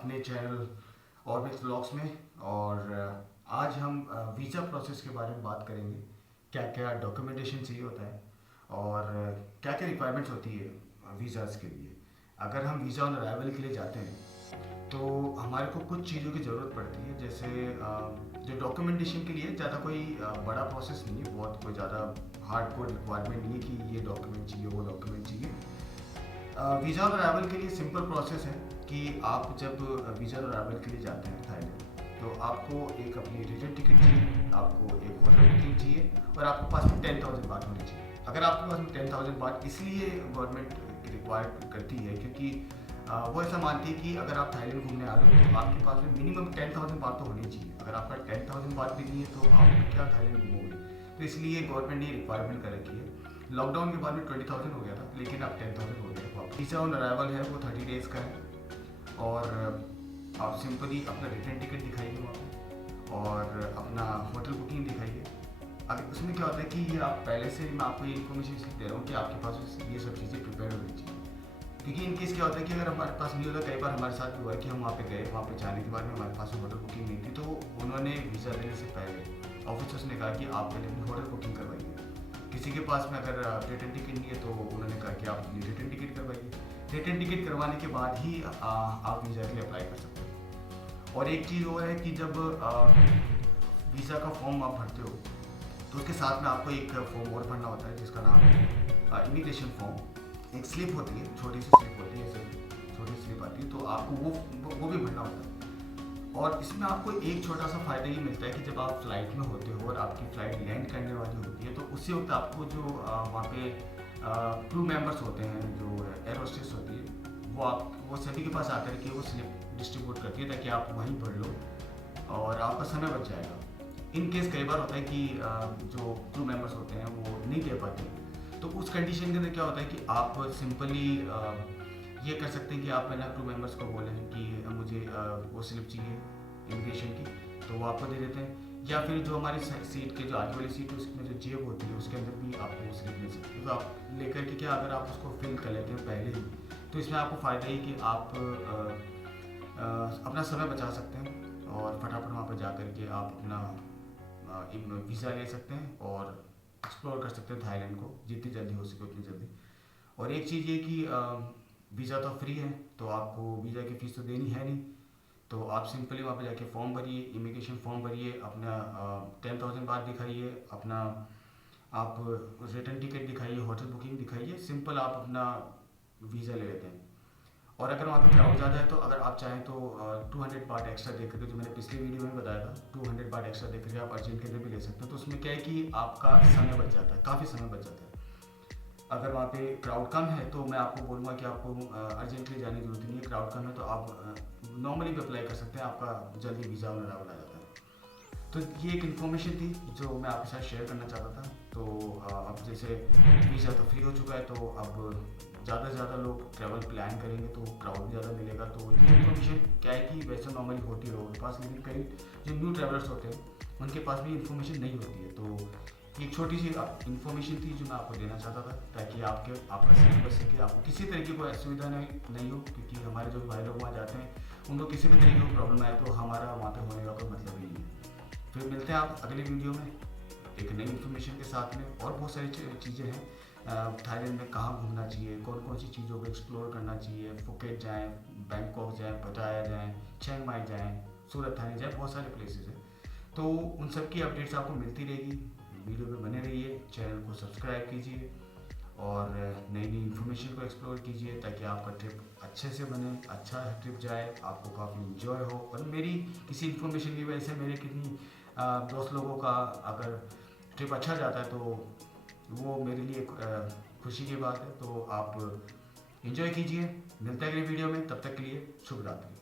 अपने channel orbit vlogs में। और आज हम वीज़ा प्रोसेस के बारे में बात करेंगे। क्या क्या डॉक्यूमेंटेशन चाहिए होता है और क्या क्या रिक्वायरमेंट्स होती है वीज़ाज़ के लिए। अगर हम वीज़ा ऑन अराइवल के लिए जाते हैं तो हमारे को कुछ चीज़ों की ज़रूरत पड़ती है। जैसे जो डॉक्यूमेंटेशन के लिए ज़्यादा कोई बड़ा प्रोसेस नहीं है, बहुत कोई ज़्यादा हार्ड कोड रिक्वायरमेंट नहीं है कि ये डॉक्यूमेंट चाहिए वो डॉक्यूमेंट चाहिए। वीज़ा और अराइवल के लिए सिंपल प्रोसेस है कि आप जब वीज़ा और अराइवल के लिए जाते हैं थाईलैंड, तो आपको एक अपनी रिटर्न टिकट चाहिए, आपको एक होटल बुकिंग चाहिए और आपके पास में 10,000 बात होनी चाहिए। अगर आपके पास में 10,000 बात इसलिए गवर्नमेंट रिक्वायर करती है क्योंकि वो ऐसा मानती है कि अगर आप थाईलैंड घूमने आ रहे हो तो आपके पास में मिनिमम 10,000 बात तो होनी चाहिए। अगर आपका 10,000 बात भी नहीं है तो आप क्या थाईलैंड घूमोगे। तो इसलिए गवर्नमेंट ने रिक्वायरमेंट कर रखी है। लॉकडाउन के बाद में 20,000 हो गया था, लेकिन अब 10,000 हो गया। वीज़ा ऑन अराइवल है वो 30 डेज़ का है और आप सिंपली अपना रिटर्न टिकट दिखाइए वहाँ पे और अपना होटल बुकिंग दिखाइए। अगर उसमें क्या होता है कि ये आप पहले से मैं आपको ये इन्फॉर्मेशन इसलिए दे रहा हूँ कि आपके पास ये सब चीज़ें प्रिपेयर होनी चाहिए। क्योंकि इनकेस क्या होता है कि अगर हमारे पास नहीं होता, कई बार हमारे साथ हुआ है कि हम वहाँ पे गए, वहाँ पे जाने के बाद में हमारे पास होटल बुकिंग नहीं थी, तो उन्होंने वीज़ा देने से पहले ऑफिसर्स ने कहा कि आप पहले अपनी होटल बुकिंग करवाइए। किसी के पास में अगर रिटर्न टिकट नहीं है तो उन्होंने कहा कि आप अपनी रिटर्न टिकट करवाइए। रिटर्न टिकट करवाने के बाद ही आप वीज़ा के लिए अप्लाई कर सकते हो। और एक चीज़ और है कि जब वीज़ा का फॉर्म आप भरते हो तो उसके साथ में आपको एक फॉर्म और भरना होता है जिसका नाम है इमिग्रेशन फॉर्म। एक स्लिप होती है, छोटी सी स्लिप होती है, ऐसे छोटी स्लिप आती है, तो आपको वो भी भरना होता है। और इसमें आपको एक छोटा सा फ़ायदा ये मिलता है कि जब आप फ्लाइट में होते हो और आपकी फ़्लाइट लैंड करने वाली होती है तो उसी वक्त आपको जो वहाँ पे क्रू मेंबर्स होते हैं, जो एयर होस्टेस होती है, वो सभी के पास आकर के वो स्लिप डिस्ट्रीब्यूट करती है ताकि आप वहीं भर लो और आपका समय बच जाएगा। इन केस कई बार होता है कि जो क्रू मेंबर्स होते हैं वो नहीं दे पाते, तो उस कंडीशन के अंदर क्या होता है कि आप सिंपली ये कर सकते हैं कि आप पहले क्रू मेंबर्स को बोलें कि मुझे वो स्लिप चाहिए इमिग्रेशन की, तो वो आपको दे देते हैं। या फिर जो हमारी सीट के जो आगे वाली सीट है उसमें जो जेब होती है उसके अंदर भी आपको वो स्लिप मिल सकती है। तो आप लेकर के क्या, अगर आप उसको फिल कर लेते हैं पहले ही, तो इसमें आपको फ़ायदा ही कि आप अपना समय बचा सकते हैं और फटाफट वहाँ पर जा कर के आप अपना वीज़ा ले सकते हैं और एक्सप्लोर कर सकते हैं थाईलैंड को जितनी जल्दी हो सके उतनी जल्दी। और एक चीज़ ये कि वीज़ा तो फ्री है, तो आपको वीज़ा की फ़ीस तो देनी है नहीं, तो आप सिंपली वहाँ पे जाके फॉर्म भरिए, इमिग्रेशन फॉर्म भरिए, अपना 10,000 बात दिखाइए, अपना आप रिटर्न टिकट दिखाइए, होटल बुकिंग दिखाइए, सिंपल आप अपना वीज़ा ले लेते हैं। और अगर वहाँ पे क्राउड ज़्यादा है तो अगर आप चाहें तो 200 बाट एक्स्ट्रा दे करके, जो मैंने पिछले वीडियो में बताया था, 200 बाट एक्स्ट्रा दे करके आप अर्जेंट के लिए भी ले सकते हैं। तो उसमें क्या है कि आपका समय बच जाता है, काफ़ी समय बच जाता है। अगर वहाँ पे क्राउड कम है तो मैं आपको बोलूँगा कि आपको अर्जेंटली जाने की जरूरत नहीं है। क्राउड कम है तो आप नॉर्मली भी अप्लाई कर सकते हैं, आपका जल्दी वीज़ा ऑन अराइवल आ जाता है। तो ये एक इन्फॉर्मेशन थी जो मैं आपके साथ शेयर करना चाहता था। तो अब जैसे वीज़ा तो फ्री हो चुका है, तो अब ज़्यादा से ज़्यादा लोग ट्रैवल प्लान करेंगे तो क्राउड भी ज़्यादा मिलेगा। तो ये इन्फॉर्मेशन क्या है कि वैसे नॉर्मली होती है लोगों के पास, लेकिन कई जो न्यू ट्रैवलर्स होते हैं उनके पास भी इन्फॉर्मेशन नहीं होती है। तो एक छोटी सी इन्फॉर्मेशन थी जो मैं आपको देना चाहता था ताकि आपका समय बच सके, आपको किसी तरह की कोई असुविधा नहीं हो। क्योंकि हमारे जो भाई लोग वहाँ जाते हैं उनको किसी भी तरीके की प्रॉब्लम आए तो हमारा वहाँ पे होने का कोई मतलब ही नहीं है। फिर मिलते हैं आप अगले वीडियो में एक नई इन्फॉर्मेशन के साथ में। और बहुत सारी चीज़ें हैं थाईलैंड में कहाँ घूमना चाहिए, कौन कौन सी चीज़ों को एक्सप्लोर करना चाहिए। फुकेट जाएँ, बैंकॉक जाएँ, पटाया जाएँ, चिंग माई जाएँ, सूरत थाने जाएँ, बहुत सारे प्लेसेस हैं। तो उन सब की अपडेट्स आपको मिलती रहेगी। वीडियो पे बने रहिए, चैनल को सब्सक्राइब कीजिए और नई नई इन्फॉर्मेशन को एक्सप्लोर कीजिए ताकि आपका ट्रिप अच्छे से बने, अच्छा ट्रिप जाए, आपको काफ़ी इन्जॉय हो। और मेरी किसी इन्फॉर्मेशन की वजह से मेरे कितनी दोस्त लोगों का अगर ट्रिप अच्छा जाता है तो वो मेरे लिए खुशी की बात है। तो आप इन्जॉय कीजिए। मिलते हैं अगले वीडियो में, तब तक के लिए शुभ रात्रि।